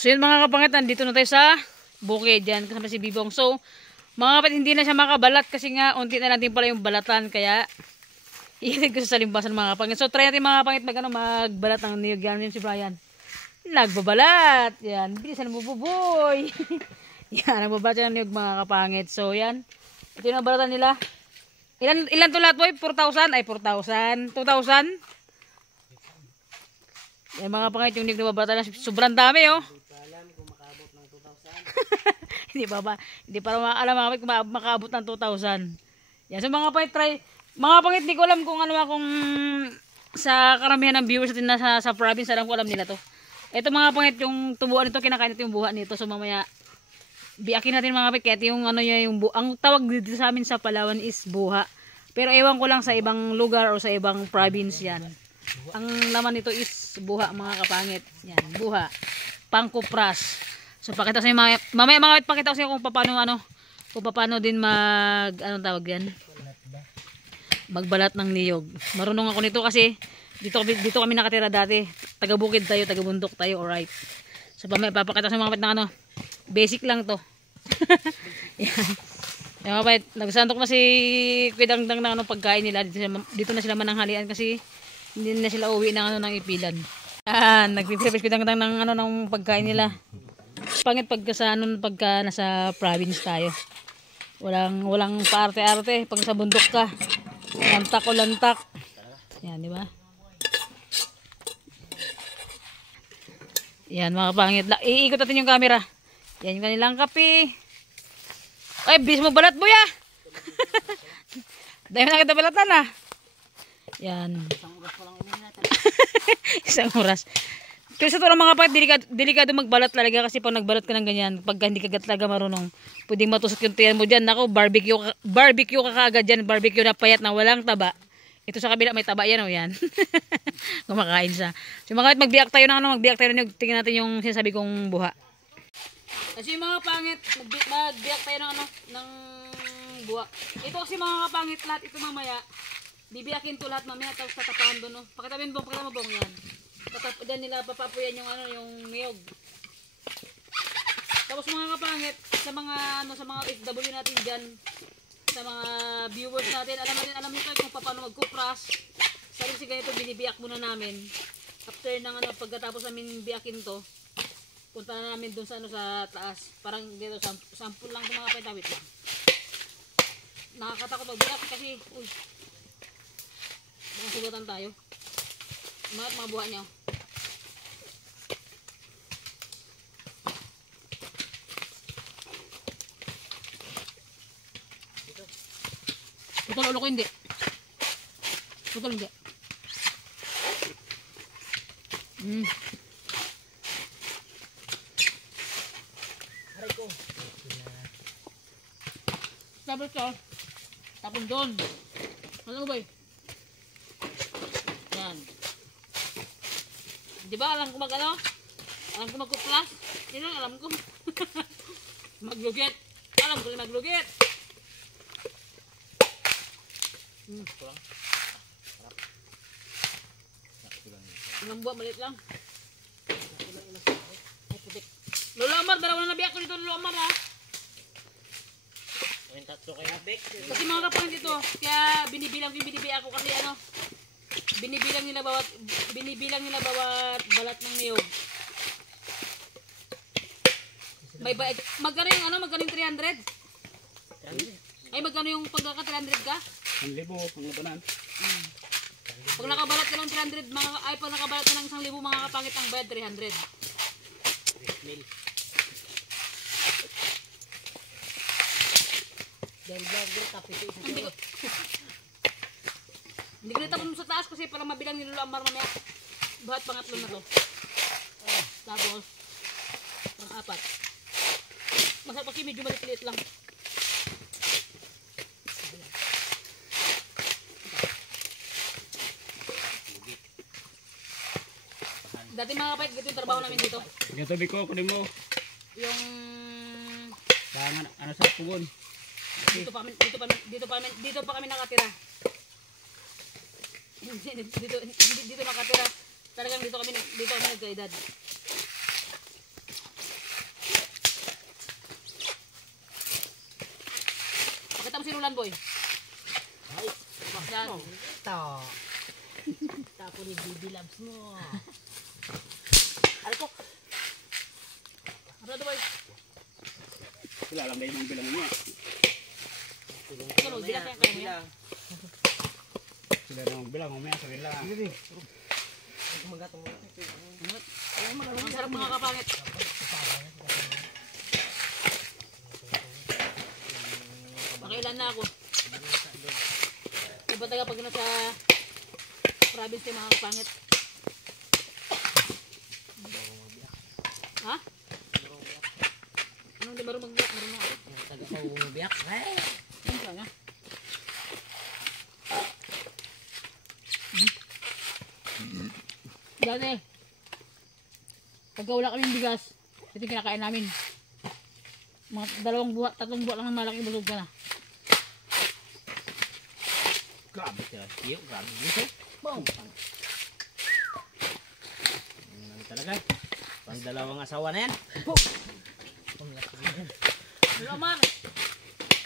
So yun mga kapangit, nandito na tayo sa bukid dyan kasama si Bibong. So mga kapangit, hindi na siya makabalat kasi nga unti na lang din pala yung balatan, kaya iilig ko sa salimbasan mga kapangit. So try natin mga kapangit magbalat ng niyog. Yan si Brian, nagbabalat. Yan, bilisan mo buboy. Yan, nagbabalat siya ng niyog mga kapangit. So yan, ito yung balatan nila. Ilan to lahat boy? 4,000? Ay 4,000? 2,000? Yan mga kapangit, yung niyog na babalatan na sobrang dami oh. Hindi pa alam mga kapit kung makaabot ng 2,000. Yan, so mga kapit, mga kapit, hindi ko alam kung ano kung sa karamihan ng viewers natin na sa province, alam ko alam nila to. Ito mga kapit, yung tubuan nito, kinakain natin yung buha nito. So mamaya, biakin natin mga kapit, kaya yung ano niya, yung buha. Ang tawag dito sa amin sa Palawan is buha. Pero ewan ko lang sa ibang lugar o sa ibang province yan. Ang laman nito is buha mga kapangit. Yan, buha. Pangkupras. So pakita sa inyo mamaya mga kapit, pakita ko sa inyo kung paano din anong tawag yan, magbalat ng niyog. Marunong ako nito kasi dito kami nakatira dati. Taga-bukid tayo, taga-bundok tayo, alright. So mamaya papakita sa mga kapit na basic lang to. Yan. Yung mga kapit, nagsantok na si Kuidangdang ng pagkain nila. Dito na sila mananghalian kasi hindi na sila uwi ng ipilan. Nagpiprepare Kuidangdang ng pagkain nila. Pangit pagka nasa province tayo. Walang paarte-arte pag sa bundok ka. Lantak o lantak. Yan, di ba? Yan mga pangit. Iikot natin yung camera. Yan yung kanilang kape. Ay, bis mo balat boy ah. Dahil na kita balatan ah. Yan. Isang oras pa lang inin natin. Isang oras. Kasi ito lang mga kapatid, delikado magbalat talaga kasi pag nagbalat ka ng ganyan, pagka hindi ka talaga marunong, pwedeng matusok yung tiyan mo dyan. Nako, barbecue ka kaagad dyan, barbecue na payat na walang taba. Ito sa kabila may taba yan o yan. Kumakain siya. So mga kapatid, magbiyak tayo ng tingnan natin yung sinasabi kong buha. Kasi mga pangit, magbiyak tayo ng buha. Ito kasi mga kapangit, lahat ito mamaya, bibiyakin to lahat mamaya, tapos tatapahan doon. No? Pakita mo bong yan. Diyan nila papapuyan yung niyog. Tapos mga kapangit, sa mga FW natin diyan, sa mga viewers natin, alam niyo kung paano magkupras. Sabi si ganito, binibiyak muna namin. After ng pagkatapos namin biyakin to, punta na namin doon sa taas. Parang dito sample lang 'tong mga petawit lang. Nakakatakot magbiyak kasi mga sugatan tayo. Mga buha niya. Putol ulo ko hindi. Putol hindi. Aray ko. Tapos ko. Tapos doon. Ano ba? Yan. Di ba alam ko alam ko magkuplas? Yun lang alam ko. Maglugit. Alam ko rin maglugit. Kurang. Harap. Ilang buwan, maliit lang. Ay, putik. Lolo Amar, dalawa na nabiyak ko dito, Lolo Amar ha. Ayun, tatlo kayo nabik. Kasi mga kapangit dito, kaya binibilang ako kasi binibilang nila bawat balat ng niyog. Magkano yung 300? Ay, magkano yung pagkaka 300 ka? 1,000 pangutunan. Pag nakabalat ka ng 300, pag nakabalat ka ng 1,000 mga kapangit ang bayad 300. 3,000. Hindi ko natapon sa taas kasi para mabilang ni Lolo Amar mamaya. Bahat pangatlo na to. Tapos pang-apat. Masarap kasi medyo maliit lang. Dati mga kapatid, ganito yung trabaho namin dito. Gatabi ko, kunin mo. Yung sa pugon. Dito pa kami nakatira. Dito nakatira. Talagang dito kami nagkaedad. ulan, boy. Yan. Ito. Tapo ni Bibi Labs mo. Ano po? Ano to, boy? Sila lang dahil mga bilang niya. Ano, bilang kaya kayo yan? Sila lang bilang, umaya sa nila. Ang sarap mga kapangit. Pakailan na ako. Iba taga pag nasa province yung mga kapangit. Ha? Anong di marunong mag-biyak? Marunong ako. Taga pa umibiyak. Ay! Ano ka nga? Dati, pagka wala kaming bigas, ito yung kinakain namin. Mga 2 buwan, 3 buwan lang ng malaki bulog ka na. Grabe ka. Iyo, grabe dito. Boom! Ano talaga? Pang dalawang asawa na yan. Boom! Wala man.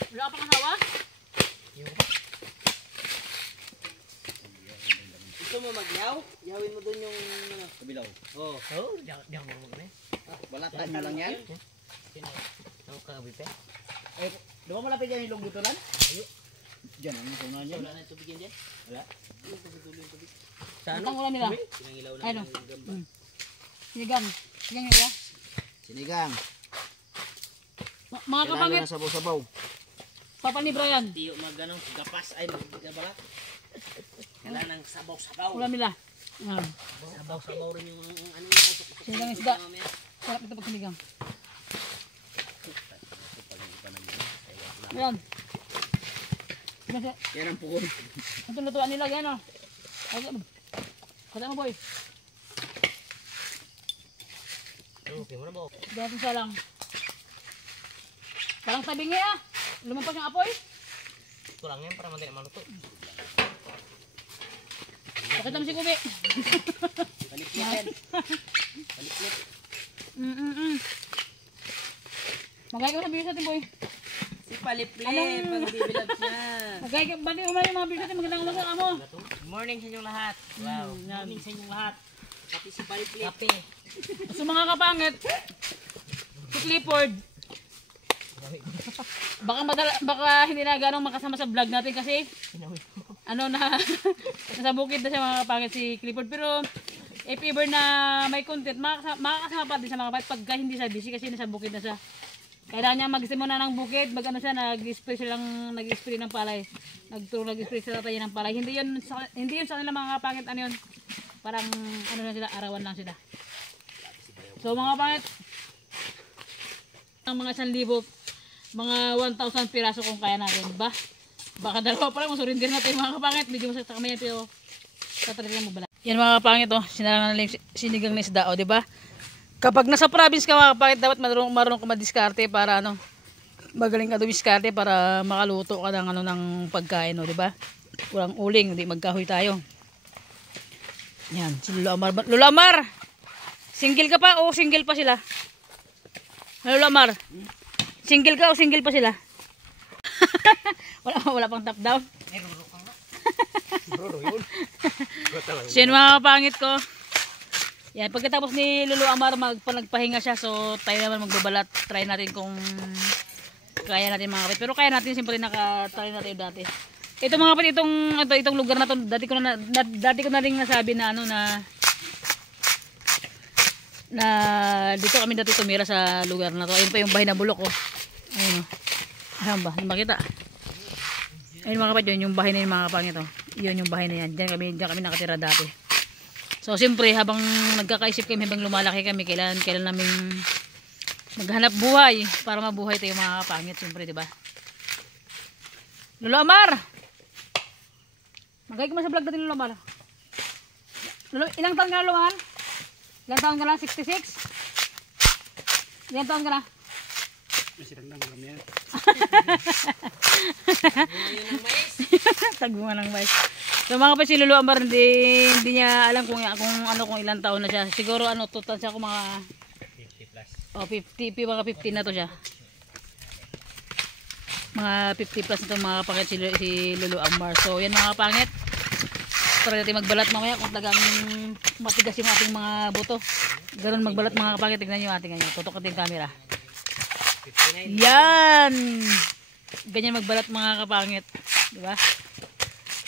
Wala ka pang asawa? Gusto mo magyaw? Yawin mo dun yung ano. Kabilaw. Oo. Oo, di ako mag-ano. Balatan mo lang yan. Sino? Ako ka, Bipe? Eh, di ba malapit yan yung lugbutulan? Diyan, ano sa unahan Wala dyan? na yung tubig yan dyan? Wala? Ano pa tuloy yung tubig? Sa Ang ano? ulam nila. Pinangilaw na Ano? yung gamba. Sinigang. Sinigang nila. Sinigang. Mga Kailangan kapangit, na sabaw-sabaw. papa ni Brian. Tiyo mag-anong gapas ay mag-gabalat. Kailangan ng sabaw-sabaw. Ulam nila. Yan. Sabaw-sabaw rin yung ano yung usok. Sinigang isda. Sarap ito pag sinigang. Yan. Yan ang pukul. Ito lutuan nila. Yan o. Kata mo, boy. Okay mo na ba? Dating sa lang. Parang tabingi ah. Lumampas yung apoy. Ito lang yan para madali maluto. Pakita mo si Kubi. Palit-litin. Palit-lit. Magay ka sa bilis natin, boy. Si Paliplit, Anong- pag bibilabs na. Magay ka. Bali umay yung mga bilis natin. Magandang umaga ka mo. Good morning sa inyong lahat. Wow. Good morning sa inyong lahat. Pati si Paliplit. Kape. So mga kapangit. Si Clifford. Baka hindi na ganong makasama sa vlog natin kasi ano na nasa bukid na siya mga kapangit si Clifford, pero if ever na may content makakasama pa din sa mga kapangit pagka hindi siya busy kasi nasa bukid na siya. Kailangan niya magsimula ng bukid, mag-ano siya, nag-spray ng palay. Nag-spray sila tayo ng palay. Hindi yun sa kanila mga kapangit, ano yun. Parang ano na sila, arawan lang sila. So mga kapangit, ang mga 1,000, mga 1,000 piraso kung kaya natin. Baka dalawa pa lang, masurindir natin mga kapangit. Medyo masakit sa kamay yan, pero tatalitin mo bala. Yan mga kapangit, oh. Sinarangan na lang sinigang na isda, oh, di ba? Kapag nasa province ka mga kapangit, dapat marunong ka madiskarte para ano, magaling ka dumiskarte para makaluto ka ng ano ng pagkain, oh, di ba? Walang uling, hindi magkahoy tayo. Yan, si Lolo Amar. Lolo Amar! Single ka pa o single pa sila? Lolo Amar? Single ka o single pa sila? wala pang top down. So yun mga kapangit ko. Yan, pagkatapos ni Lolo Amar nagpahinga siya, so tayo naman magbabalat. Try natin kung kaya natin mga kapit. Pero kaya natin, siyempre nakatry natin dati. Ito mga kapit, itong lugar na to, dati ko na rin nasabi na ano na dito kami dati tumira sa lugar na to. Ayun pa yung bahay na bulok, oh. Ayun, oh. Ayan ba? Hindi makita. Ayun mga kapit, yun yung bahay na yun mga kapangit, oh. Yun yung bahay na yan. Diyan kami nakatira dati. So siyempre habang nagkakaisip kami, habang lumalaki kami, kailan namin maghanap buhay para mabuhay tayo mga kapangit, siyempre, di ba? Lolo Amar! Magay ka man sa vlog natin, Lolo Amar. Lolo, ilang taon ka na, Lolo Amar? Ilang taon ka na? 66? Ilang taon ka na? Nasirang lang kami yan. Tagbunga ng mais. So mga kapatid, si Lolo Amar hindi niya alam kung ilang taon na siya. Siguro total siya kung mga 50 plus. Oh, 50 mga 50 na to siya. Mga 50 plus itong mga kapangit si Lulu Amar. So yan mga kapangit. Para natin magbalat mamaya kung talagang matigas yung ating mga buto. Ganun magbalat mga kapangit. Tignan nyo ating ganyan. Tutok natin yung camera. Yan! Ganyan magbalat mga kapangit. Diba?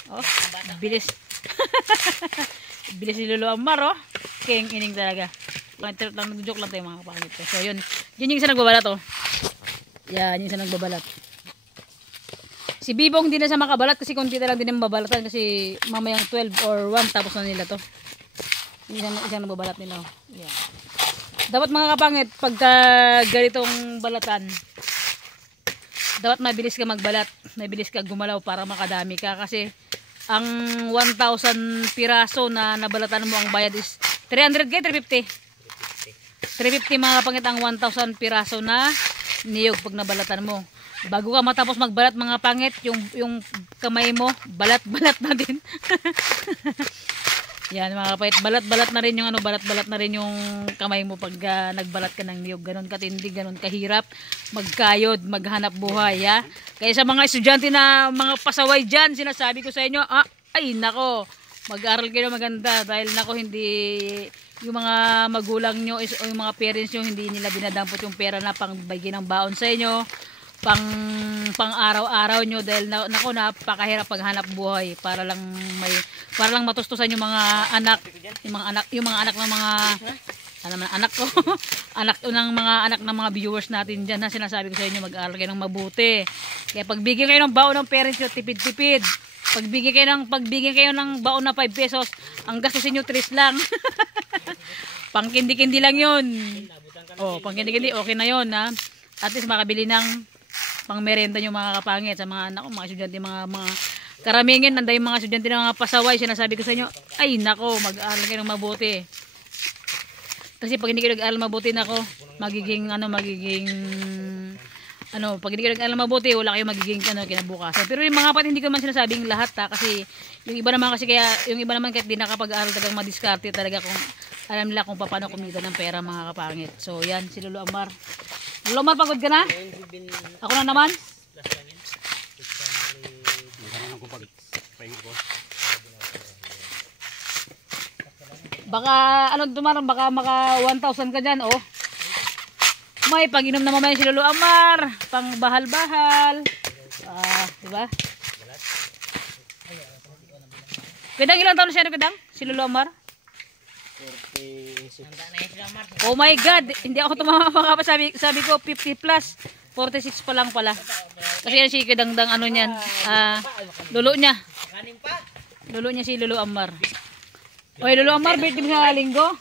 Oh, bilis. Bilis si Lulu Amar, oh. King ining talaga. Nag-joke lang tayo mga kapangit. So yun. Yun yung isa nagbabalat, oh. Yan, yung isa nagbabalat. Si Bibong din na siya makabalat kasi konti na lang din ang babalatan kasi mamayang 12 or 1 tapos na nila to. Isang nababalat nila. Oh. Yeah. Dapat mga kapangit, pagka ganitong balatan, dapat mabilis ka magbalat, mabilis ka gumalaw para makadami ka kasi ang 1,000 piraso na nabalatan mo ang bayad is 300 kay 350. 350 mga kapangit ang 1,000 piraso na niyog pag nabalatan mo. Bago ka matapos magbalat mga pangit, yung kamay mo, balat-balat na din. Yan mga kapait, balat-balat na rin yung ano, balat-balat na rin yung kamay mo pag nagbalat ka ng niyog. Ganon katindi, ganon kahirap, magkayod, maghanap buhay, ha. Kaya sa mga estudyante na mga pasaway dyan, sinasabi ko sa inyo, ay nako, mag-aral kayo maganda dahil nako hindi yung mga magulang nyo o yung mga parents nyo hindi nila dinadampot yung pera na pangbigay ng baon sa inyo. Pang araw-araw nyo dahil nako napakahirap paghanap buhay para lang matustusan yung mga anak ng mga anak ko anak ng mga viewers natin diyan na sinasabi ko sa inyo mag-aaral kayo ng mabuti. Kaya pagbigyan kayo ng baon ng parents nyo, tipid-tipid. Pagbigyan kayo ng baon na 5 pesos, ang gastos niyo 3 lang. Pangkindi-kindi lang 'yon. Oh, pangkindi-kindi okay na 'yon, ha. At least makabili ng pang merenda nyo mga kapangit sa mga anak ko, mga estudyante, mga karamingin, nanday mga estudyante ng mga pasaway, sinasabi ko sa inyo, ay nako, mag-aaral kayo ng mabuti. Kasi pag hindi kayo nag-aaral mabuti nako, pag hindi kayo nag-aaral mabuti, wala kayong magiging kinabukasan. Pero yung mga kapatid, hindi ko man sinasabing lahat, ha, kasi yung iba naman kahit di nakapag-aaral talagang madiskarte talaga kung alam nila kung paano kumita ng pera mga kapangit. So yan, si Lulu Amar. Lulu Amar, pagod ka na? Ako na naman? Baka, baka maka 1,000 ka dyan, oh. May pag-inom na mamaya si Lulu Amar. Pang bahal-bahal. Diba? Kedang, ilang taon na siya, Kedang? Si Lulu Amar? 46. Oh my God, hindi ako tumama sabi ko 50 plus, 46 pa lang pala. Kasi yan si Kedangdang niyan, lulo niya. Lulo niya si Lulu Amar. Oy, Lulu Amar, birthday mo sa linggo.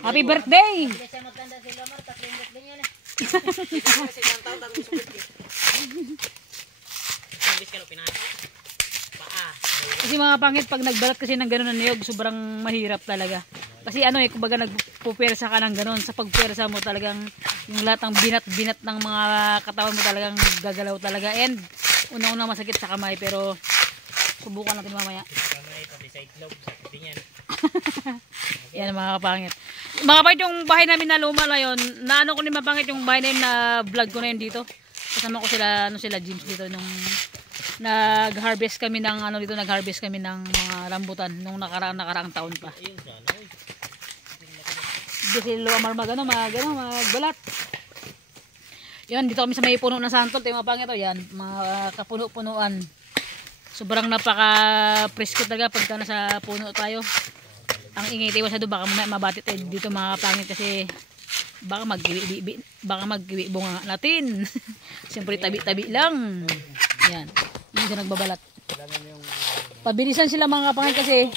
Happy birthday. Kasi mga pangit pag nagbalat kasi ng gano'n na niyog, sobrang mahirap talaga. Kasi kumbaga nagpupersa ka ng gano'n, sa pagpupersa mo talagang yung lahat ng binat-binat ng mga katawan mo talagang gagalaw talaga. And una-una masakit sa kamay, pero subukan natin mamaya. Yan mga kapangit. Mga kapangit, yung bahay namin na luma na yun, naano ko ni mapangit yung bahay namin na vlog ko na yun dito. Kasama ko sila, James dito nung nag-harvest kami ng nag-harvest kami ng mga rambutan nung nakaraang taon pa. Dito si Lulu Amar magbalat. Yan, dito kami sa may puno na santol, mga pangit to, yan, mga kapuno-punuan. Sobrang napaka-presko talaga pagka nasa puno tayo. Ang ingay tayo sa doon, baka mabatit dito mga pangit kasi baka magkiwi bunga natin. Siyempre tabi-tabi lang. Yan. Hindi siya nagbabalat. Pabilisan sila mga kapangit kasi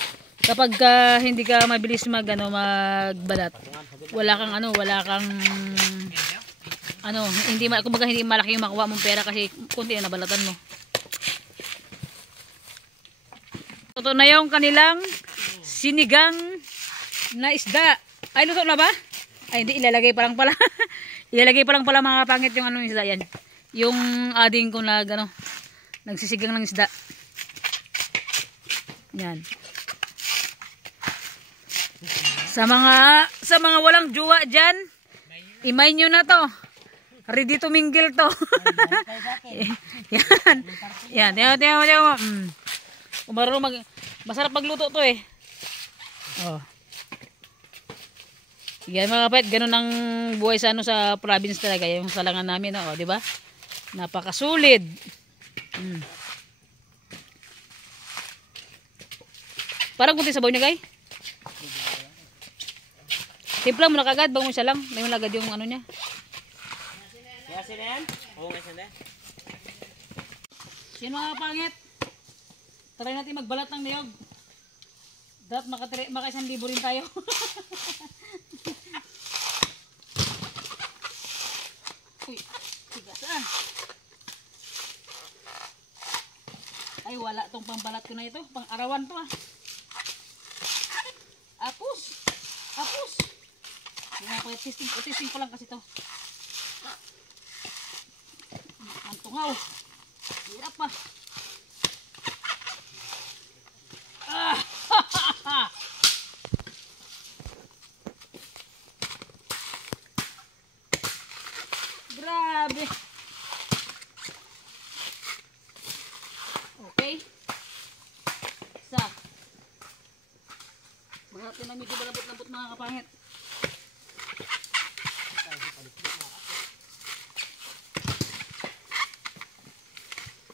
kapag hindi ka mabilis magbalat, wala kang kumbaga hindi malaki yung makuha mong pera kasi kunti na nabalatan mo. Ito na yung kanilang sinigang na isda. Ay, luto na ba? Ay, hindi, ilalagay pa lang pala. Ilalagay pa lang pala mga kapangit yung isda yan. Yung ading ko na nagsisigang ng isda. Yan. Sa mga walang jowa dyan, imay nyo na to. Ready to mingle to. Kay sa akin. Yan. Yan. Tiyo. Kung marunong masarap magluto to eh. Oh. Yan mga kapatid, ganun ang buhay sa sa province talaga, yung salangan namin, oh, di ba? Napakasulid. Parang kunti sabaw niya, guys. Timpla mo na kagad, bago mo siya lang. May malagad yung ano niya. Kaya sila yan? Oo nga sila. Yan mga pangit. Try natin magbalat ng niyog. Dapat maka 1,000 rin tayo. Uy, tigas ah. Ay, wala tong pambalat ko na ito. Pang-arawan to ah. Apus. Mga pwede, testing ko lang kasi to. Ang tungaw. Hirap pa. Grabe. Okay. Isa. Maharapin na medyo malambot-lambot mga kapangit.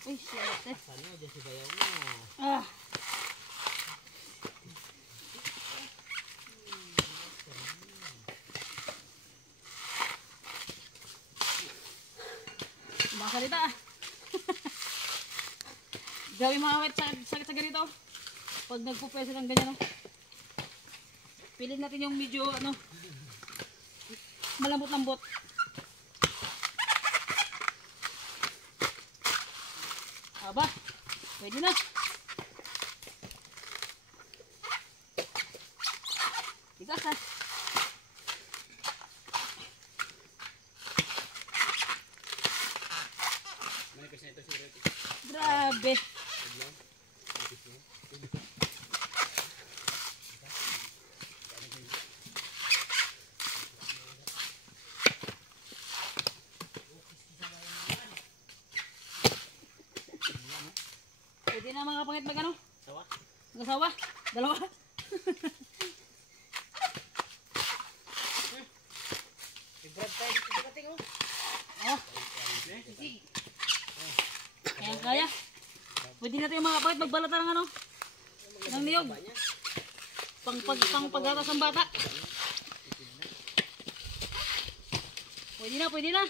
Uy, siya eh. Ano, dyan si bayaw mo. Ah. Masalita ah. Grabe mga wet, sakit sa ganito. Pag nagpupweso ng ganyan, no? Pilin natin yung medyo, ano, malambot-lambot. Aba, pwede na. Tigas ah. Grabe. Pwede na mga pangit magano? Sawa? Mag-asawa? Dalawa? Ibrad tayo dito sa kating oh. Oh. Kaya. Pwede natin yung mga pangit magbalata ng ano? Ng niyog. Pang paggatas ng bata. Pwede na.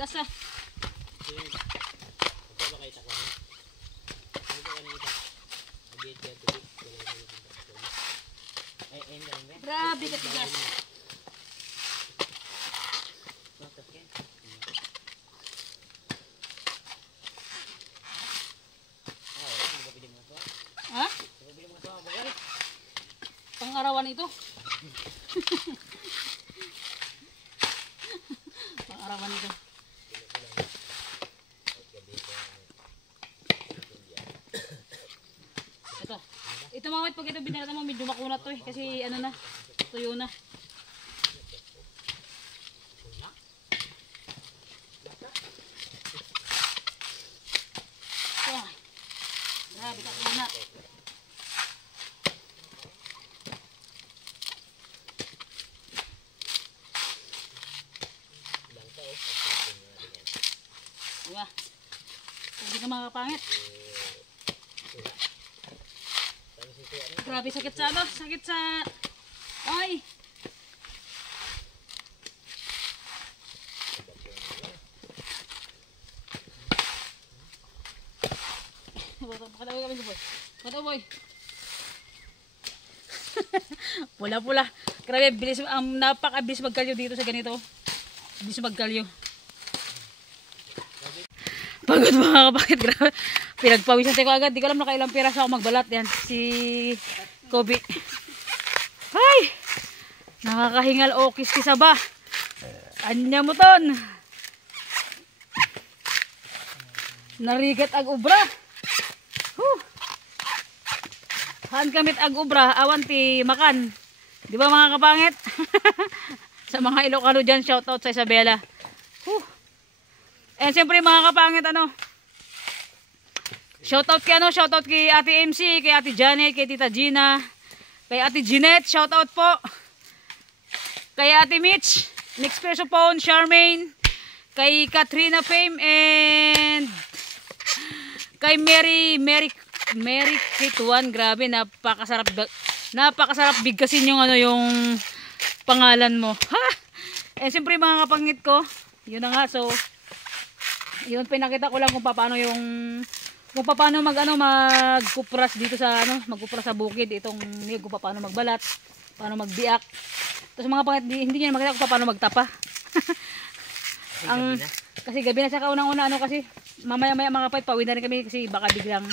Gas ah. Grabe ka tigas. Ha? Pang-arawan ito. Pang-arawan ito. Ito mga pag ito binalatan mo medyo makunat to eh kasi ano na, tuyo na. Grabe ka kunat. Diba? Hindi ka mga kapangit. Grabe sakit sa ano? Sakit sa... Ay! Makalawa kami sa boy. Mata boy. Pula-pula. Grabe, bilis, napakabilis magkalyo dito sa ganito. Bilis magkalyo. Pagod mga kapakit, grabe. Pinagpawisan ko agad. Di ko alam na kailang piraso ako magbalat. Yan, si Kobe. Ay! Nakakahingal o kiskisa ba? Anya mo ton. Narigat ang ubra. Han kamit ag ubra, awan ti makan. Di ba mga kapangit? Sa mga Ilocano dyan, shoutout sa Isabela. And siyempre mga kapangit, shoutout kay Ate MC, kay Ate Janet, kay Tita Gina, kay Ate Jeanette, shoutout po. Kay Ate Mitch, Next Peso Phone, Charmaine, kay Katrina Fame, and kay Mary Kituan. Grabe, napakasarap bigkasin yung yung pangalan mo. Ha! Eh siyempre mga kapangit ko, yun na nga. So yun, pinakita ko lang kung paano magkupras dito sa magkupras sa bukid itong kung paano magbalat, paano magbiak. Tapos mga pangit, hindi niyo makita kung paano magtapa. Kasi gabi na siya kaunang-una kasi mamaya-maya mga kapait, pauwi na rin kami kasi baka biglang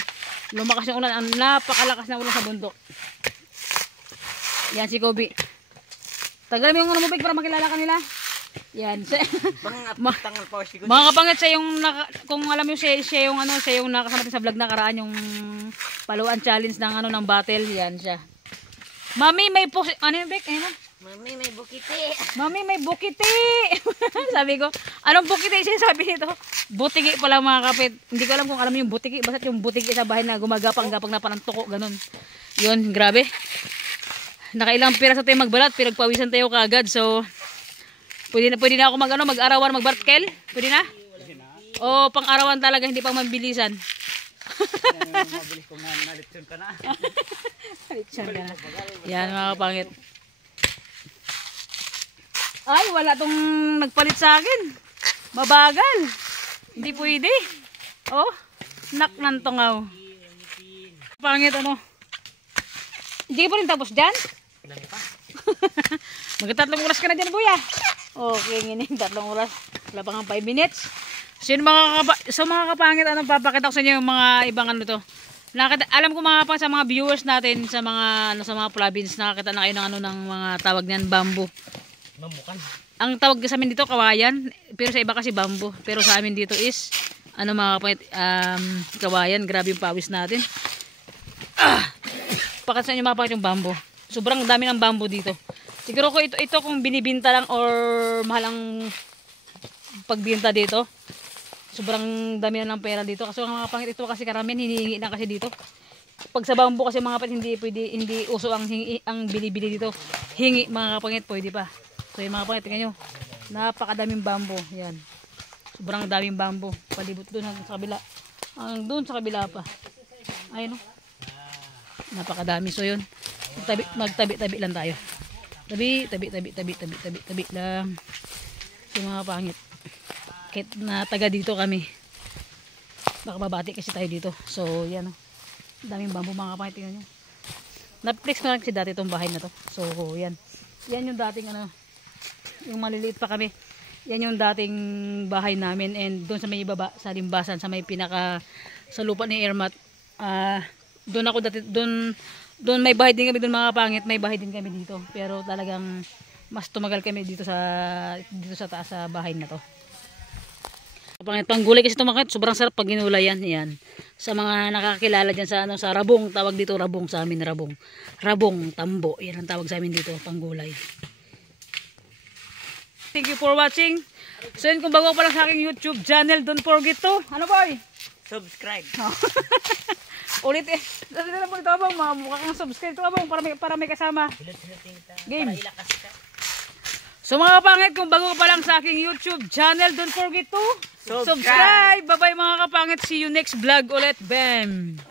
lumakas yung ulan. Ang napakalakas na ulan sa bundok. Yan si Kobe. Tagal mo yung mubig para makilala ka nila. Yan. Mga kapangit, siya yung kung alam mo siya yung siya yung nakasama sa vlog na karaan, yung paluan challenge ng ng battle. Yan siya. Mami may Mami may bukiti. Mami may bukiti. Sabi ko, anong bukiti siya sabi nito? Butigi pala mga kapit. Hindi ko alam kung alam mo yung butigi. Basta yung butigi sa bahay na gumagapang-gapang na parang tuko, ganun. Yun, grabe. Nakailang piraso tayo magbalat, pinagpawisan tayo kaagad. So, pwede na ako mag-arawan, mag-bartkel? Pwede na? O, pang-arawan talaga, hindi pang mabilisan. Mabilis ko na, nalitsun ka na. Nalitsun ka na. Yan mga kapangit. Ay, wala tong nagpalit sa akin. Mabagal. Hindi pwede. Oh, nak ng tungaw. Pangit Hindi pa rin tapos dyan? Magtatlong oras ka na dyan, buya. Okay, ngayon, 3 oras. Wala pa nga 5 minutes. So, mga kapangit, papakita ko sa inyo yung mga ibang to. Alam ko mga kapangit, sa mga viewers natin, sa mga province, nakakita na kayo ng mga tawag niyan, bamboo. Mamukan. Ang tawag sa amin dito kawayan, pero sa iba kasi bamboo. Pero sa amin dito is mga kapangit, kawayan. Grabe yung pawis natin. Pakita sa inyo mga kapangit yung bamboo. Sobrang dami ng bamboo dito. Siguro ko ito kung binibinta lang or mahal ang pagbinta dito. Sobrang dami na ng pera dito. Kasi mga kapangit, ito kasi karamihan hinihingi na kasi dito. Pag sa bamboo kasi mga kapangit, hindi uso ang bili-bili dito. Hingi mga kapangit, pwede pa. So yung mga kapangit, tingnan nyo, napakadaming bamboo. Yan. Sobrang daming bamboo. Palibot doon sa kabila. Doon sa kabila pa. Ayun napakadami. So yun, magtabi-tabi lang tayo. Tabi lang. So mga kapangit, kahit na taga dito kami, nakababati kasi tayo dito. So yan daming bamboo mga kapangit, tingnan nyo. Naplex na lang kasi dati itong bahay na to. So yan yung dating yung maliliit pa kami, yan yung dating bahay namin. And doon sa may baba, sa Limbasan, sa may sa lupa ni Ermat, doon ako dati, doon may bahay din kami doon mga kapangit, may bahay din kami dito. Pero talagang mas tumagal kami dito sa taas sa bahay na to. Kapangit, panggulay kasi tumakit, sobrang sarap pag ginulay yan. Sa mga nakakilala dyan sa rabong, tawag dito rabong sa amin, rabong tambo, yan ang tawag sa amin dito, panggulay. Thank you for watching. So yun, kung bago pa lang sa aking YouTube channel, don't forget to, boy? Subscribe. Ulit Dali na po ito abang, mukha kang subscribe ito abang para may kasama. Game. So mga kapangit, kung bago pa lang sa aking YouTube channel, don't forget to subscribe. Bye bye mga kapangit. See you next vlog ulit. Bam!